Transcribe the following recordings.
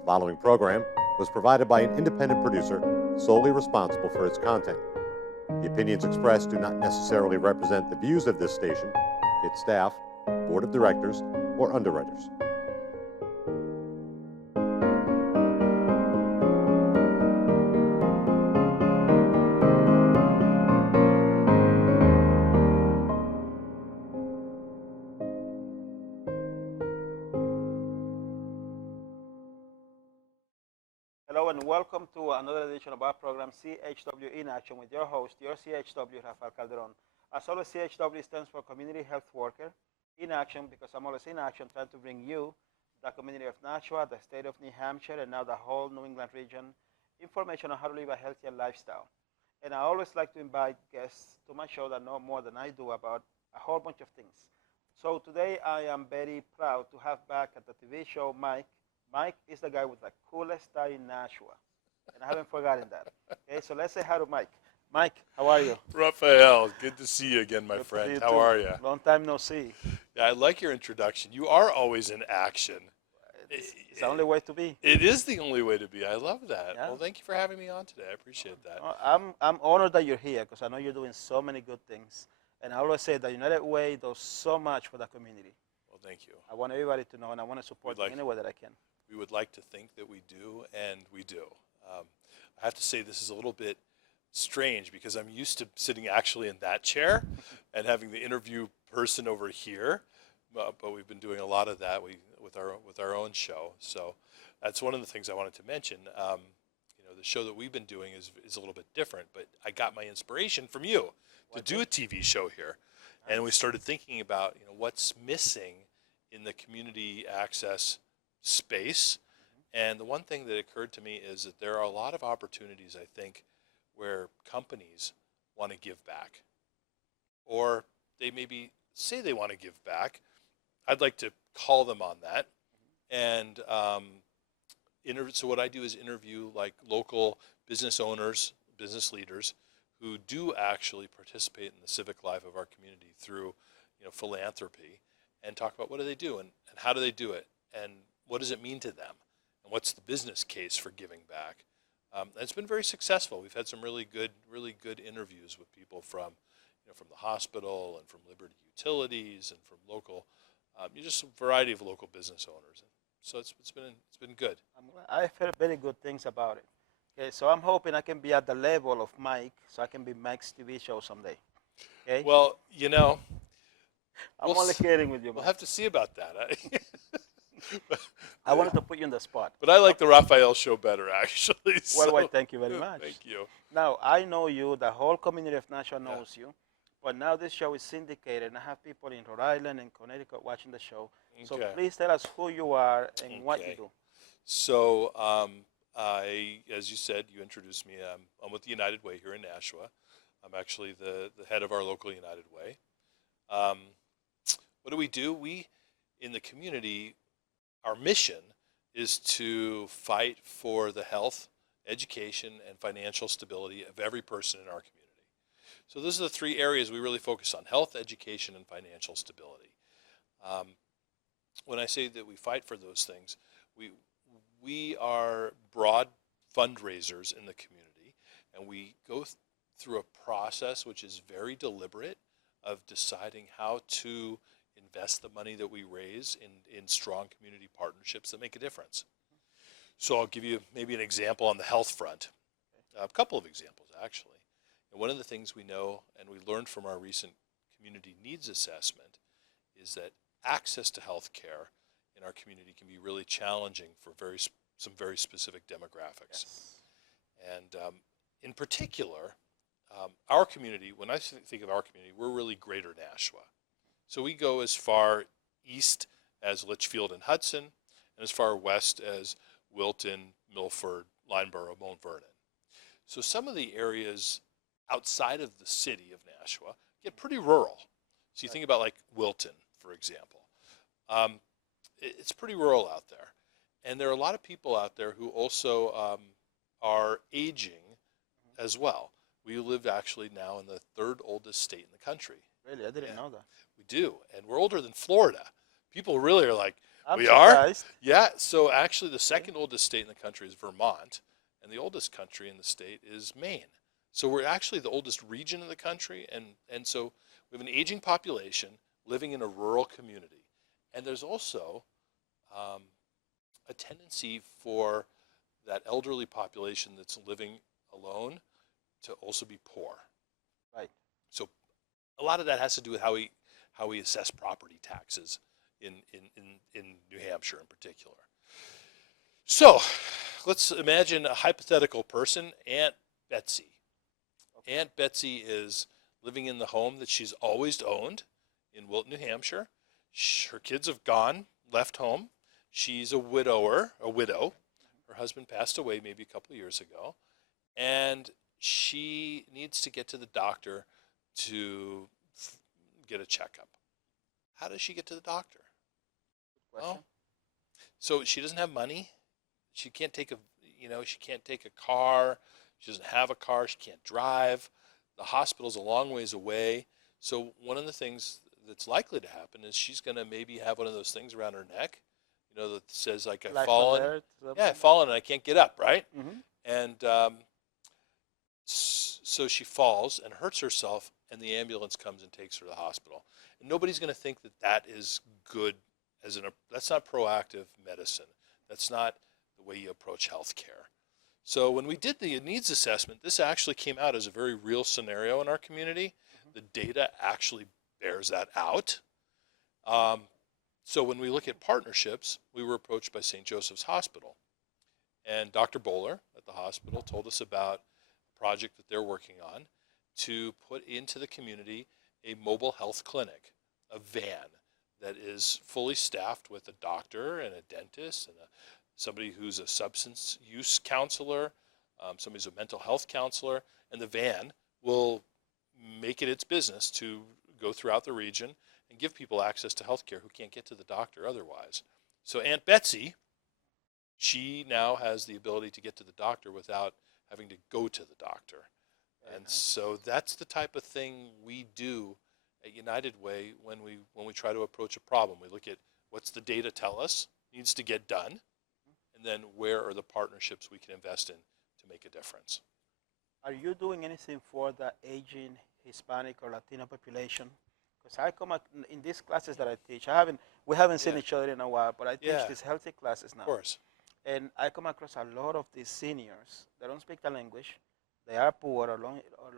The following program was provided by an independent producer solely responsible for its content. The opinions expressed do not necessarily represent the views of this station, its staff, board of directors, or underwriters. Hello and welcome to another edition of our program, CHW in Action, with your host, your CHW, Rafael Calderon. As always, CHW stands for Community Health Worker in Action, because I'm always in action trying to bring you, the community of Nashua, the state of New Hampshire, and now the whole New England region, information on how to live a healthier lifestyle. And I always like to invite guests to my show that know more than I do about a whole bunch of things. So today I am very proud to have back at the TV show Mike. Mike is the guy with the coolest tie in Nashua, and I haven't forgotten that. Okay, so let's say hi to Mike. Mike, how are you? Rafael, good to see you again, my Good to see friend. you How too. are you? Long time no see. Yeah, I like your introduction. You are always in action. It's the only way to be. It is the only way to be. I love that. Yeah. Well, thank you for having me on today. I appreciate that. I'm honored that you're here, because I know you're doing so many good things. And I always say that United Way does so much for the community. Well, thank you. I want everybody to know, and I want to support them any way that I can. We would like to think that we do, and we do. I have to say this is a little bit strange because I'm used to sitting actually in that chair and having the interview person over here, but we've been doing a lot of that with our own show. So that's one of the things I wanted to mention. The show that we've been doing is a little bit different, but I got my inspiration from you to do a TV show here, and we started thinking about what's missing in the community access space. And the one thing that occurred to me is that there are a lot of opportunities, I think, where companies want to give back, or they maybe say they want to give back. I'd like to call them on that. And so what I do is interview like local business owners, business leaders who do actually participate in the civic life of our community through philanthropy, and talk about what do they do and how do they do it, and what does it mean to them, and what's the business case for giving back. And it's been very successful. We've had some really good interviews with people from the hospital and from Liberty Utilities and from local, just a variety of local business owners. So it's been good. I've heard very good things about it. Okay, so I'm hoping I can be at the level of Mike, so I can be Mike's TV show someday. Okay. Well, I'm only kidding with you, Mike. We'll have to see about that. I wanted to put you on the spot. But I like the Rafael show better, actually. Well, thank you very much. Thank you. Now, I know you, the whole community of Nashua knows you, but now this show is syndicated, and I have people in Rhode Island and Connecticut watching the show. So please tell us who you are and what you do. So, as you said, you introduced me. I'm with the United Way here in Nashua. I'm actually the head of our local United Way. What do? We, in the community, our mission is to fight for the health, education, and financial stability of every person in our community. So those are the three areas we really focus on: health, education, and financial stability. When I say that we fight for those things, we are broad fundraisers in the community, and we go through a process which is very deliberate of deciding how to invest the money that we raise in strong community partnerships that make a difference. So I'll give you maybe an example on the health front, a couple of examples actually. And one of the things we know and we learned from our recent community needs assessment is that access to health care in our community can be really challenging for some very specific demographics. Yes. And in particular, our community, when I think of our community, we're really Greater Nashua. So we go as far east as Litchfield and Hudson, and as far west as Wilton, Milford, Lineborough, Mount Vernon. So some of the areas outside of the city of Nashua get pretty rural. So you think about like Wilton, for example. It's pretty rural out there. And there are a lot of people out there who also are aging as well. We live actually now in the third oldest state in the country. Really? I didn't know that. We do. And we're older than Florida. People really are like, I'm We are? surprised. Yeah. So actually, the second oldest state in the country is Vermont, and the oldest country in the state is Maine. So we're actually the oldest region in the country, and so we have an aging population living in a rural community. And there's also a tendency for that elderly population that's living alone to also be poor. Right. So a lot of that has to do with how we assess property taxes in New Hampshire in particular. So let's imagine a hypothetical person, Aunt Betsy. Okay. Aunt Betsy is living in the home that she's always owned in Wilton, New Hampshire. Her kids have left home. She's a widow. Her husband passed away maybe a couple of years ago. And she needs to get to the doctor to get a checkup. How does she get to the doctor? Question. Well, so she doesn't have money. She can't take a car. She doesn't have a car. She can't drive. The hospital's a long ways away. So one of the things that's likely to happen is she's going to maybe have one of those things around her neck, that says like I've Life fallen. alert, Yeah, I've fallen and I can't get up, right? Mm-hmm. And so she falls and hurts herself, and the ambulance comes and takes her to the hospital. And nobody's going to think that is good that's not proactive medicine. That's not the way you approach health care. So when we did the needs assessment, this actually came out as a very real scenario in our community. The data actually bears that out. So when we look at partnerships, we were approached by St. Joseph's Hospital. And Dr. Bowler at the hospital told us about a project that they're working on to put into the community a mobile health clinic, a van that is fully staffed with a doctor and a dentist and somebody who's a substance use counselor, somebody who's a mental health counselor, and the van will make it its business to go throughout the region and give people access to health care who can't get to the doctor otherwise. So Aunt Betsy, she now has the ability to get to the doctor without having to go to the doctor. And so that's the type of thing we do at United Way when we try to approach a problem. We look at what's the data tell us needs to get done, and then where are the partnerships we can invest in to make a difference. Are you doing anything for the aging Hispanic or Latino population? Because I come in these classes that I teach. We haven't seen each other in a while, but I teach these healthy classes now. Of course. And I come across a lot of these seniors. They don't speak the language. They are poor or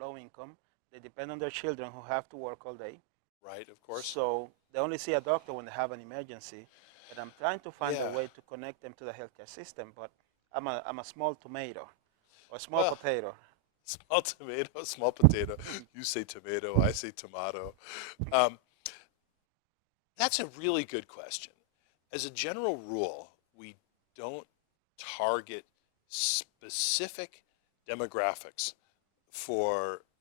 low income. They depend on their children who have to work all day. Right, of course. So they only see a doctor when they have an emergency. And I'm trying to find a way to connect them to the healthcare system, but I'm a small tomato or small potato. Small tomato, small potato. You say tomato, I say tomato. That's a really good question. As a general rule, we don't target specific demographics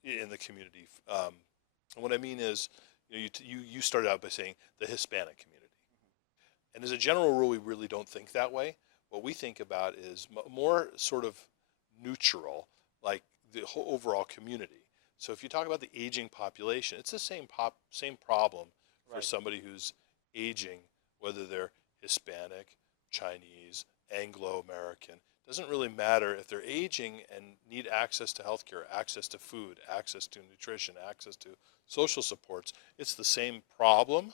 in the community. And what I mean is, you started out by saying the Hispanic community. And as a general rule, we really don't think that way. What we think about is more sort of neutral, like the whole overall community. So if you talk about the aging population, it's the same problem for somebody who's aging, whether they're Hispanic, Chinese, Anglo-American. Doesn't really matter if they're aging and need access to healthcare, access to food, access to nutrition, access to social supports. It's the same problem.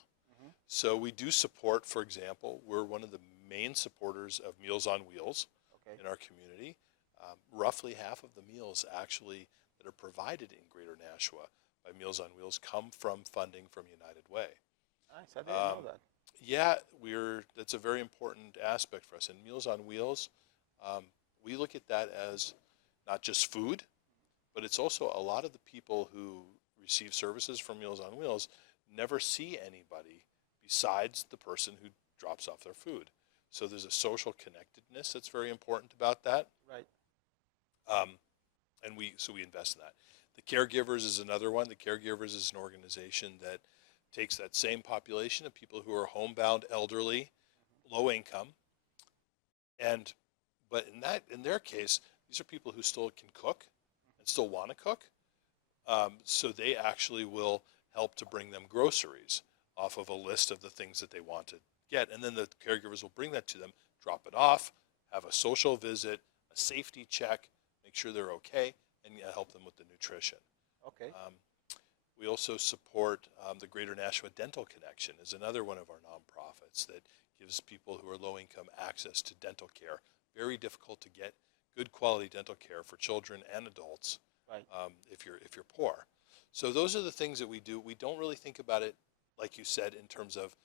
So we do support, for example, we're one of the main supporters of Meals on Wheels in our community. Roughly half of the meals actually that are provided in Greater Nashua by Meals on Wheels come from funding from United Way. Nice, I didn't know that. Yeah, that's a very important aspect for us. And Meals on Wheels, we look at that as not just food, but it's also a lot of the people who receive services from Meals on Wheels never see anybody besides the person who drops off their food. So there's a social connectedness that's very important about that. Right. And we invest in that. The Caregivers is another one. The Caregivers is an organization that takes that same population of people who are homebound, elderly, low income, but in their case, these are people who still can cook and still want to cook. So they actually will help to bring them groceries off of a list of the things that they want to get, and then the caregivers will bring that to them, drop it off, have a social visit, a safety check, make sure they're okay, and help them with the nutrition. Okay. We also support the Greater Nashua Dental Connection is another one of our nonprofits that gives people who are low income access to dental care. Very difficult to get good quality dental care for children and adults, Right. if you're poor. So those are the things that we do. We don't really think about it, like you said, in terms of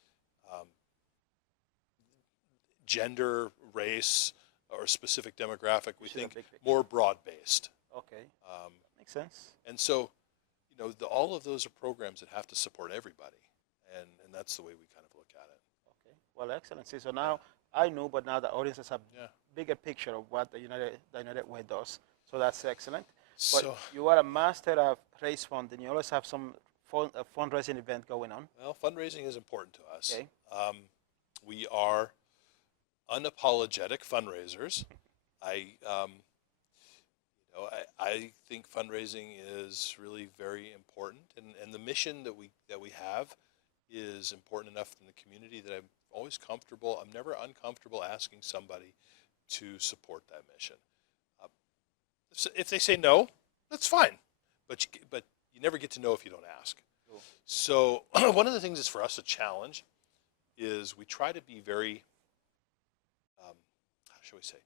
gender, race, or specific demographic. We think more broad-based. Okay. Makes sense. And so, all of those are programs that have to support everybody, and that's the way we kind of look at it. Okay. Well, excellent. See, so now I know, but now the audience has a Yeah. bigger picture of what the United Way does. So that's excellent. But So, you are a master of raise funding. You always have some fundraising event going on. well, fundraising is important to us. Okay. We are unapologetic fundraisers. I think fundraising is really very important, and the mission that we have is important enough in the community that I'm always comfortable. I'm never uncomfortable asking somebody to support that mission. If they say no, that's fine, but you never get to know if you don't ask. Cool. So one of the things that's for us a challenge is we try to be very, how shall we say,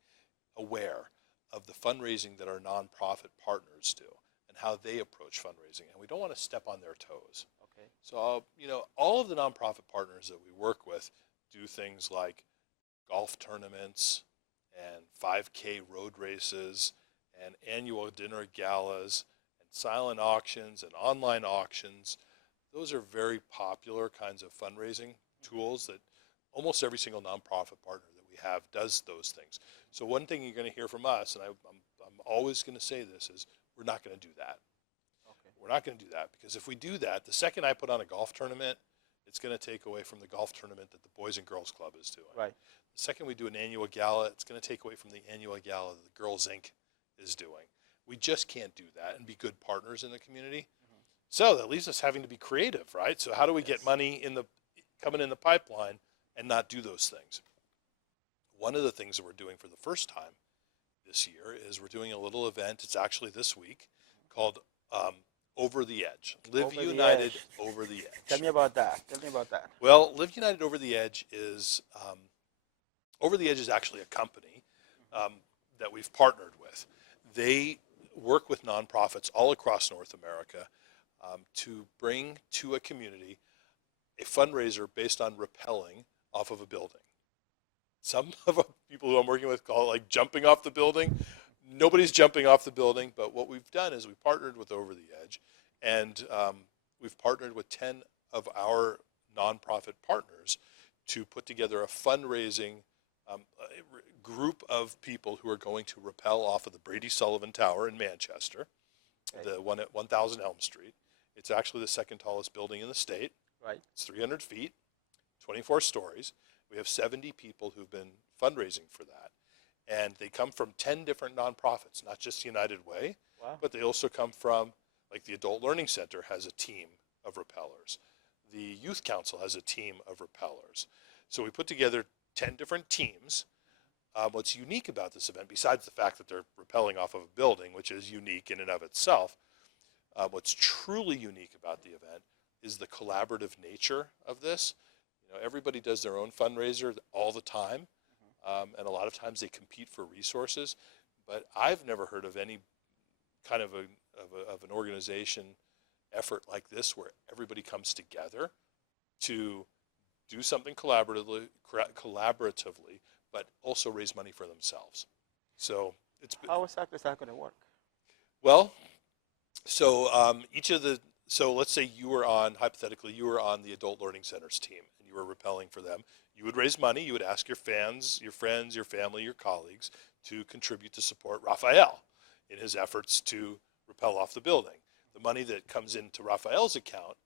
aware of the fundraising that our nonprofit partners do and how they approach fundraising, and we don't want to step on their toes. Okay. So, all of the nonprofit partners that we work with do things like golf tournaments and 5K road races and annual dinner galas and silent auctions and online auctions. Those are very popular kinds of fundraising tools that almost every single nonprofit partner that we have does those things. So one thing you're going to hear from us, and I'm always going to say this, is we're not going to do that. Okay. We're not going to do that, because if we do that, the second I put on a golf tournament, it's going to take away from the golf tournament that the Boys and Girls Club is doing. Right. The second we do an annual gala, it's going to take away from the annual gala that the Girls Inc. is doing. We just can't do that and be good partners in the community. Mm-hmm. So that leaves us having to be creative, right? So how do we get money coming in the pipeline and not do those things? One of the things that we're doing for the first time this year is we're doing a little event. It's actually this week, called Over the Edge. Live United Over the Edge. Tell me about that. Well, Live United Over the Edge is actually a company that we've partnered with. They work with nonprofits all across North America to bring to a community a fundraiser based on rappelling off of a building. Some of the people who I'm working with call it like jumping off the building. Nobody's jumping off the building, but what we've done is we partnered with Over the Edge, and we've partnered with 10 of our nonprofit partners to put together a fundraising group of people who are going to rappel off of the Brady Sullivan Tower in Manchester, okay, the one at 1000 Elm Street. It's actually the second tallest building in the state. Right. It's 300 feet, 24 stories. We have 70 people who've been fundraising for that. And they come from 10 different nonprofits, not just United Way, wow, but they also come from, like the Adult Learning Center has a team of rappellers. The Youth Council has a team of rappellers. So we put together 10 different teams. What's unique about this event, besides the fact that they're rappelling off of a building, which is unique in and of itself, what's truly unique about the event is the collaborative nature of this. Everybody does their own fundraiser all the time, and a lot of times they compete for resources. But I've never heard of any kind of an organization effort like this where everybody comes together to do something collaboratively, but also raise money for themselves. So how exactly is that going to work? Well, so so let's say hypothetically, you were on the Adult Learning Center's team and you were rappelling for them. You would raise money. You would ask your fans, your friends, your family, your colleagues to contribute to support Rafael in his efforts to rappel off the building. The money that comes into Rafael's account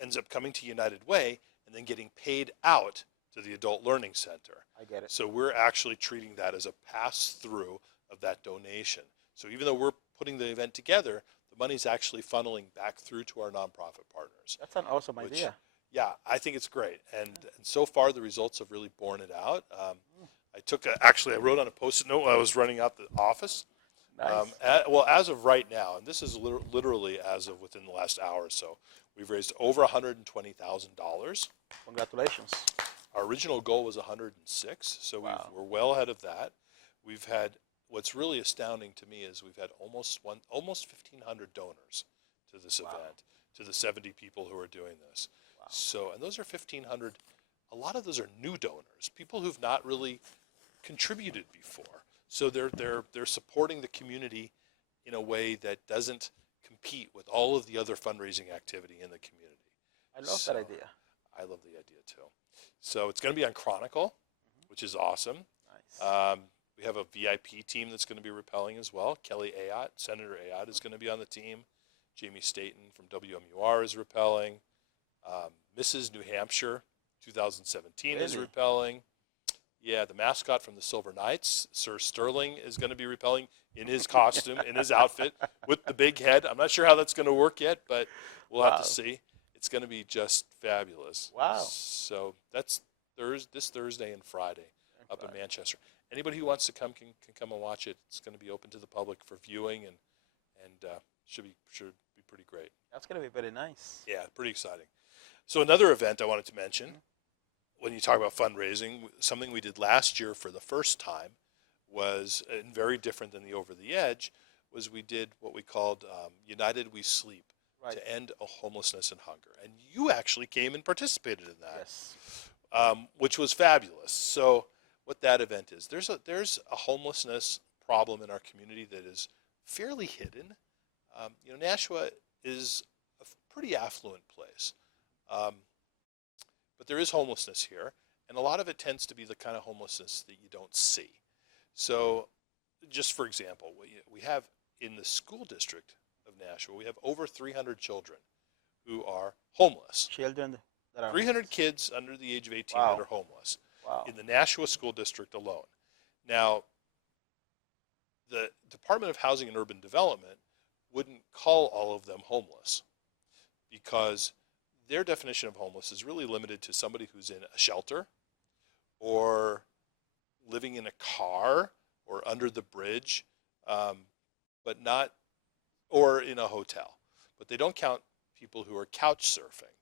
ends up coming to United Way and then getting paid out to the Adult Learning Center. I get it. So we're actually treating that as a pass-through of that donation. So even though we're putting the event together, the money's actually funneling back through to our nonprofit partners. That's an awesome idea. Yeah, I think it's great, and so far the results have really borne it out. I wrote on a post-it note while I was running out the office. Nice. Well, as of right now, and this is literally as of within the last hour or so, we've raised over $120,000. Congratulations. Our original goal was 106, so Wow. we're well ahead of that. We've had, what's really astounding to me is we've had almost 1,500 donors to this event, to the 70 people who are doing this. Wow. So, and those are 1,500. A lot of those are new donors, people who've not really contributed before. So they're supporting the community in a way that doesn't compete with all of the other fundraising activity in the community. I love that idea. I love the idea too. So it's going to be on Chronicle, which is awesome. Nice. We have a VIP team that's going to be rappelling as well. Kelly Ayotte, Senator Ayotte, is going to be on the team. Jamie Staten from WMUR is rappelling. Mrs. New Hampshire 2017 is Really? rappelling. Yeah, the mascot from the Silver Knights, Sir Sterling, is going to be rappelling in his costume, in his outfit, with the big head. I'm not sure how that's going to work yet, but we'll have to see. It's going to be just fabulous. Wow. So that's this Thursday and Friday up in Manchester. Anybody who wants to come can come and watch it. It's going to be open to the public for viewing, and should be pretty great. That's going to be very nice. Yeah, pretty exciting. So another event I wanted to mention, when you talk about fundraising, something we did last year for the first time was, and very different than the Over the Edge, was we did what we called United We Sleep, to end homelessness and hunger. And you actually came and participated in that, Yes. Which was fabulous. So what that event is, there's a homelessness problem in our community that is fairly hidden. Nashua is a pretty affluent place. But there is homelessness here, and a lot of it tends to be the kind of homelessness that you don't see. So just for example, we have in the school district of Nashua, we have over 300 children who are homeless. Children that are 300 kids under the age of 18 Wow. that are homeless Wow. in the Nashua School District alone. Now, the Department of Housing and Urban Development wouldn't call all of them homeless because their definition of homeless is really limited to somebody who's in a shelter or living in a car or under the bridge, but not, or in a hotel. But they don't count people who are couch surfing,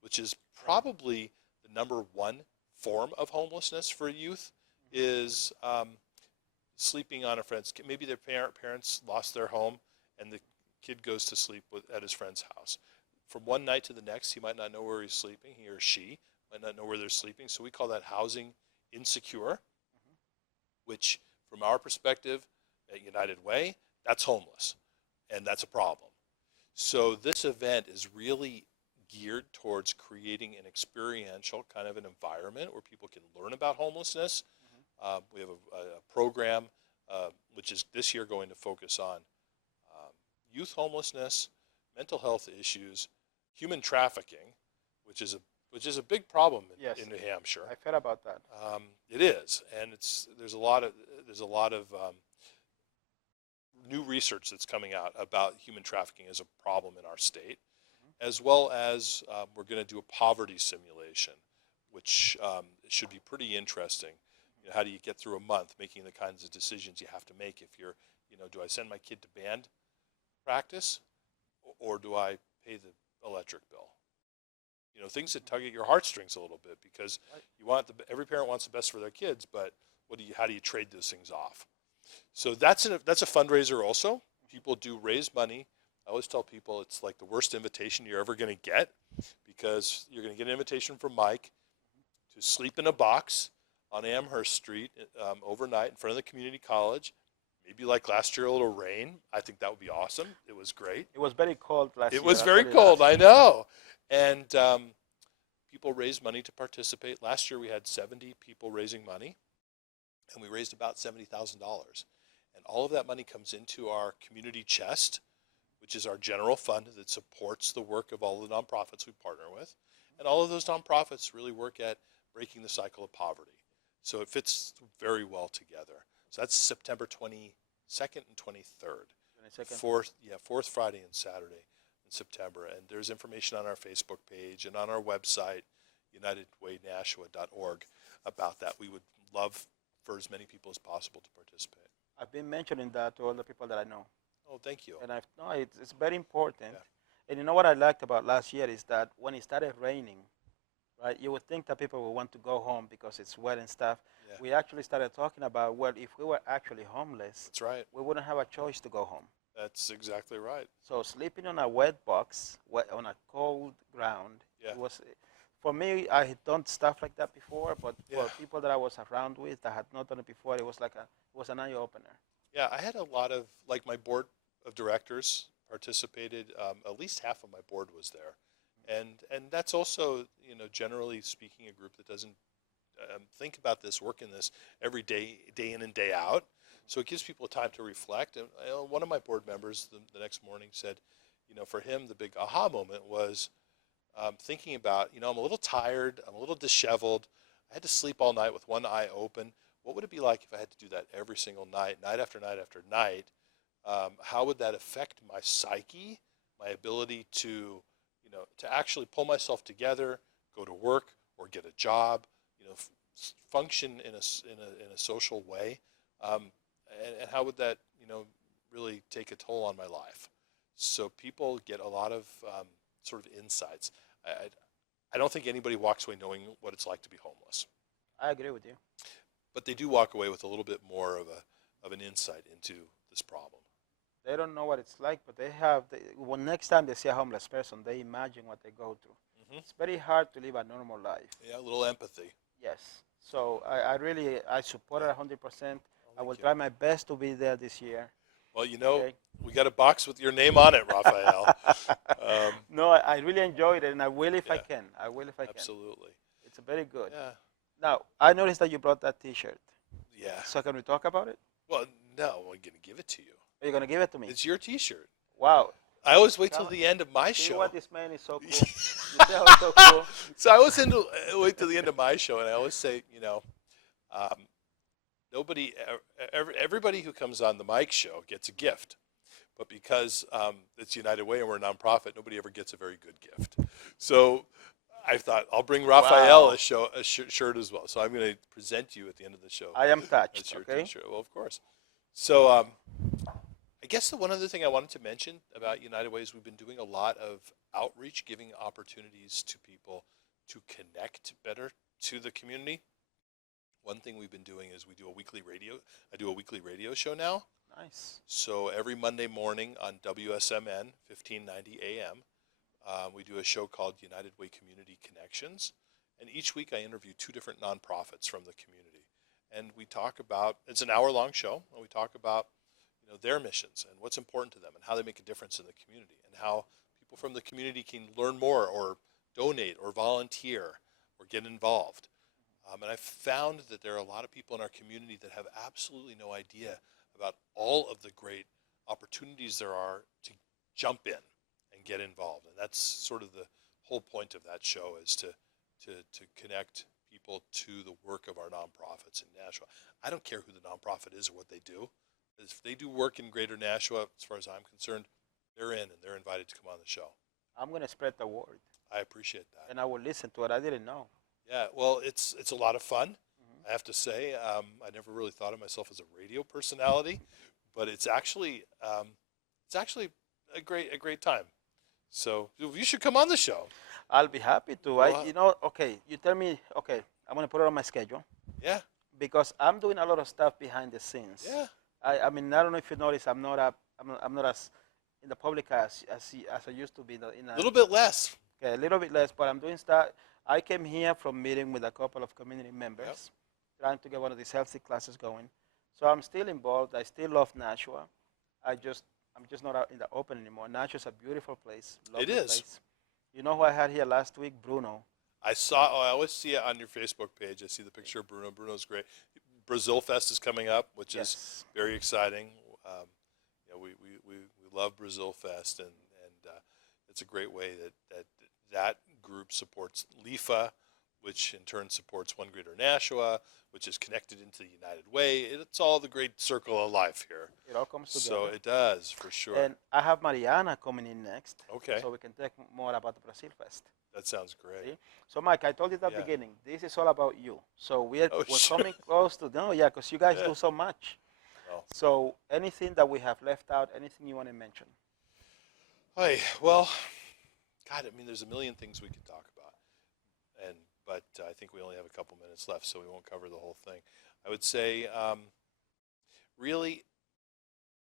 which is probably the number one form of homelessness for youth, is sleeping on a friend's, maybe their parents lost their home and the kid goes to sleep at his friend's house. From one night to the next, he might not know where he's sleeping, he or she might not know where they're sleeping, so we call that housing insecure, which from our perspective at United Way, that's homeless, and that's a problem. So this event is really geared towards creating an experiential kind of an environment where people can learn about homelessness. We have a program which is this year going to focus on youth homelessness, mental health issues, human trafficking, which is a big problem in New Hampshire. I've heard about that. It is, and there's a lot of new research that's coming out about human trafficking as a problem in our state, as well as we're going to do a poverty simulation, which should be pretty interesting. How do you get through a month making the kinds of decisions you have to make if you're, do I send my kid to band practice or do I pay the electric bill? Things that tug at your heartstrings a little bit, because every parent wants the best for their kids, but how do you trade those things off? So that's a fundraiser also. People do raise money. I always tell people it's like the worst invitation you're ever going to get, because you're going to get an invitation from Mike to sleep in a box on Amherst Street overnight in front of the community college. Maybe like last year, a little rain. I think that would be awesome. It was great. It was very cold last year. It was very cold, I know. And people raised money to participate. Last year we had 70 people raising money, and we raised about $70,000. And all of that money comes into our community chest, which is our general fund that supports the work of all the nonprofits we partner with. And all of those nonprofits really work at breaking the cycle of poverty. So it fits very well together. So that's September 22nd and 23rd. 22nd. Fourth Friday and Saturday. And September. And there's information on our Facebook page and on our website, unitedwaynashua.org, about that. We would love for as many people as possible to participate. I've been mentioning that to all the people that I know. Oh, thank you. And it's very important. Yeah. And you know what I liked about last year is that when it started raining, right, you would think that people would want to go home because it's wet and stuff. Yeah. We actually started talking about, well, if we were actually homeless, That's right. we wouldn't have a choice to go home. That's exactly right. So sleeping on a wet box, on a cold ground, Yeah. it was, for me, I had done stuff like that before, but Yeah. for people that I was around with that had not done it before, it was an eye opener. Yeah, I had a lot of, like, my board of directors participated. At least half of my board was there. And that's also, generally speaking, a group that doesn't think about this, work in this every day, day in and day out. So it gives people time to reflect. And one of my board members the next morning said, for him, the big aha moment was thinking about, I'm a little tired, I'm a little disheveled, I had to sleep all night with one eye open. What would it be like if I had to do that every single night, night after night after night? How would that affect my psyche, my ability to actually pull myself together, go to work or get a job, function in a social way, and how would that really take a toll on my life? So people get a lot of sort of insights. I don't think anybody walks away knowing what it's like to be homeless, I agree with you. but they do walk away with a little bit more of an insight into this problem. They don't know what it's like, but when next time they see a homeless person, they imagine what they go through. Mm-hmm. It's very hard to live a normal life. Yeah, a little empathy. Yes. So I support it 100%. I will Thank you. try my best to be there this year. Well, Okay. we got a box with your name on it, Rafael. No, I really enjoyed it, and I will if I Yeah. can. I will if I can. Absolutely. It's very good. Yeah. Now, I noticed that you brought that T-shirt. Yeah. So can we talk about it? Well, no, I'm going to give it to you. Are you going to give it to me? It's your T-shirt. Wow. I always wait till Come on. the end of my See show. what this man is so cool. You see how it's so cool? So I always wait till the end of my show, and I always say, everybody who comes on the Mike show gets a gift. But because it's United Way and we're a nonprofit, nobody ever gets a very good gift. So I thought I'll bring Rafael Wow. a shirt as well. So I'm going to present you at the end of the show. I am That's touched, your okay? T-shirt. Well, of course. So I guess the one other thing I wanted to mention about United Way is we've been doing a lot of outreach, giving opportunities to people to connect better to the community. One thing we've been doing is I do a weekly radio show now. Nice. So every Monday morning on WSMN 1590 AM, we do a show called United Way Community Connections. And each week I interview two different nonprofits from the community. And we talk about, it's an hour-long show, and we talk about their missions and what's important to them and how they make a difference in the community and how people from the community can learn more or donate or volunteer or get involved. And I've found that there are a lot of people in our community that have absolutely no idea about all of the great opportunities there are to jump in and get involved. And that's sort of the whole point of that show, is to connect people to the work of our nonprofits in Nashua. I don't care who the nonprofit is or what they do. If they do work in Greater Nashua, as far as I'm concerned, they're in and they're invited to come on the show. I'm going to spread the word, I appreciate that. and I will listen to it. I didn't know. Yeah, well, it's a lot of fun. I have to say, I never really thought of myself as a radio personality, but it's actually a great time. So you should come on the show. I'll be happy to. Well, Okay, you tell me, okay, I'm going to put it on my schedule Yeah, because I'm doing a lot of stuff behind the scenes. yeah, I mean, I don't know if you noticed, I'm not as in the public as I used to be a little bit less. Okay, a little bit less, but I'm doing stuff. I came here from meeting with a couple of community members, trying to get one of these healthy classes going. So I'm still involved. I still love Nashua. I'm just not out in the open anymore. Nashua's a beautiful place. Lovely It is. Place. You know who I had here last week? Bruno. I always see it on your Facebook page. I see the picture of Bruno. Bruno's great. Brazil Fest is coming up, which is Yes. very exciting. We love Brazil Fest, and it's a great way that group supports LIFA, which in turn supports One Greater Nashua, which is connected into the United Way. It's all the great circle of life here. It all comes together. So it does, for sure. And I have Mariana coming in next. Okay. So we can talk more about the Brazil Fest. That sounds great. See? So Mike, I told you at the beginning, this is all about you. So we're sure. coming close to, because you guys do so much. Well. So anything that we have left out, anything you want to mention? Hey, well, God, I mean, there's a million things we could talk about. But I think we only have a couple minutes left, so we won't cover the whole thing. I would say, really,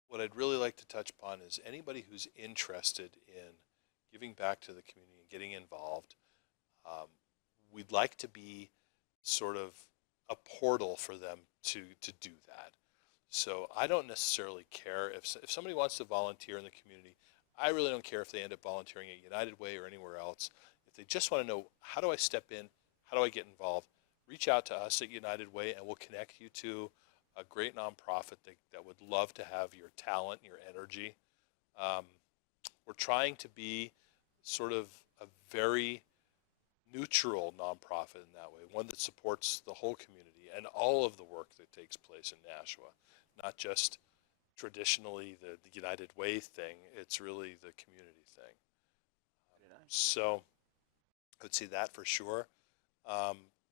what I'd really like to touch upon is anybody who's interested in giving back to the community and getting involved, we'd like to be sort of a portal for them to do that. So I don't necessarily care if somebody wants to volunteer in the community. I really don't care if they end up volunteering at United Way or anywhere else. If they just want to know, how do I step in? How do I get involved? Reach out to us at United Way, and we'll connect you to a great nonprofit that would love to have your talent, your energy. We're trying to be sort of a very neutral nonprofit in that way, one that supports the whole community and all of the work that takes place in Nashua, not just traditionally the United Way thing. It's really the community thing. So I would say that for sure.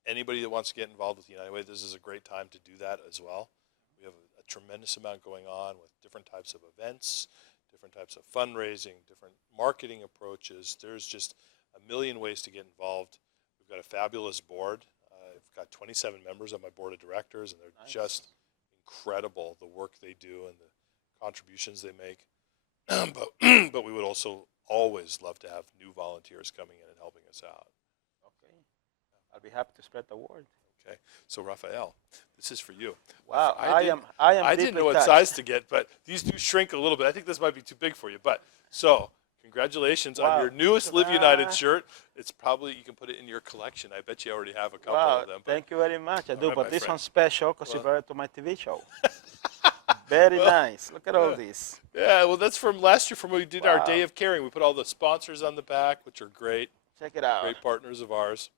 Anybody that wants to get involved with United Way, this is a great time to do that as well. We have a tremendous amount going on with different types of events, different types of fundraising, different marketing approaches. There's just a million ways to get involved. We've got a fabulous board. I've got 27 members on my board of directors, and they're just incredible, the work they do and the contributions they make. But we would also always love to have new volunteers coming in and helping us out. Okay. I'll be happy to spread the word. Okay. So Rafael, this is for you. Wow, I am I didn't know what touched. size to get, but these do shrink a little bit. I think this might be too big for you. But so congratulations on your newest Live United shirt. It's probably, you can put it in your collection. I bet you already have a couple of them. Thank you very much. I do, right, but this friend. one's special because you brought it to my TV show. Very nice. Look at all this. Yeah, well, that's from last year from when we did our Day of Caring. We put all the sponsors on the back, which are great. Check it out. Great partners of ours.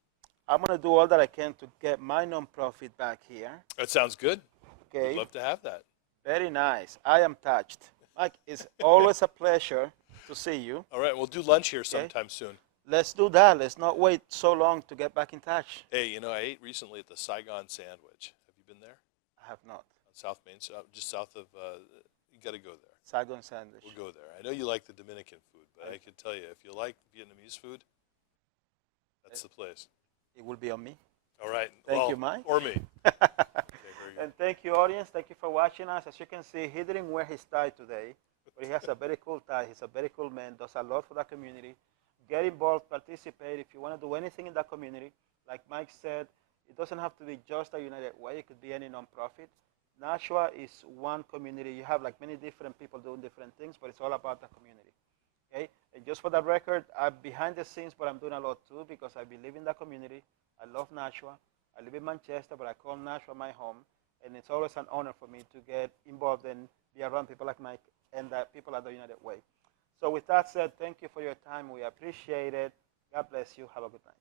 I'm going to do all that I can to get my nonprofit back here. That sounds good. Okay. We'd love to have that. Very nice. I am touched. Mike, it's always a pleasure to see you. All right, we'll do lunch here sometime soon. Let's do that. Let's not wait so long to get back in touch. Hey, you know, I ate recently at the Saigon Sandwich. Have you been there? I have not. On South Main, just south of, you got to go there. Saigon Sandwich. We'll go there. I know you like the Dominican food, but I can tell you, if you like Vietnamese food, that's the place. It will be on me. All right. Thank you, Mike. Or me. Okay, very good. And thank you, audience. Thank you for watching us. As you can see, he didn't wear his tie today, but he has a very cool tie. He's a very cool man, does a lot for the community. Get involved, participate. If you want to do anything in the community, like Mike said, it doesn't have to be just a United Way. It could be any nonprofit. Nashua is one community. You have like many different people doing different things, but it's all about the community. Okay? And just for the record, I'm behind the scenes, but I'm doing a lot too because I believe in the community. I love Nashua. I live in Manchester, but I call Nashua my home. And it's always an honor for me to get involved and be around people like Mike and the people at the United Way. So with that said, thank you for your time. We appreciate it. God bless you. Have a good night.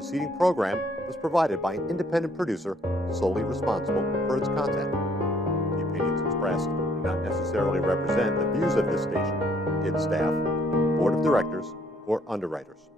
preceding program was provided by an independent producer solely responsible for its content. The opinions expressed do not necessarily represent the views of this station, its staff, board of directors, or underwriters.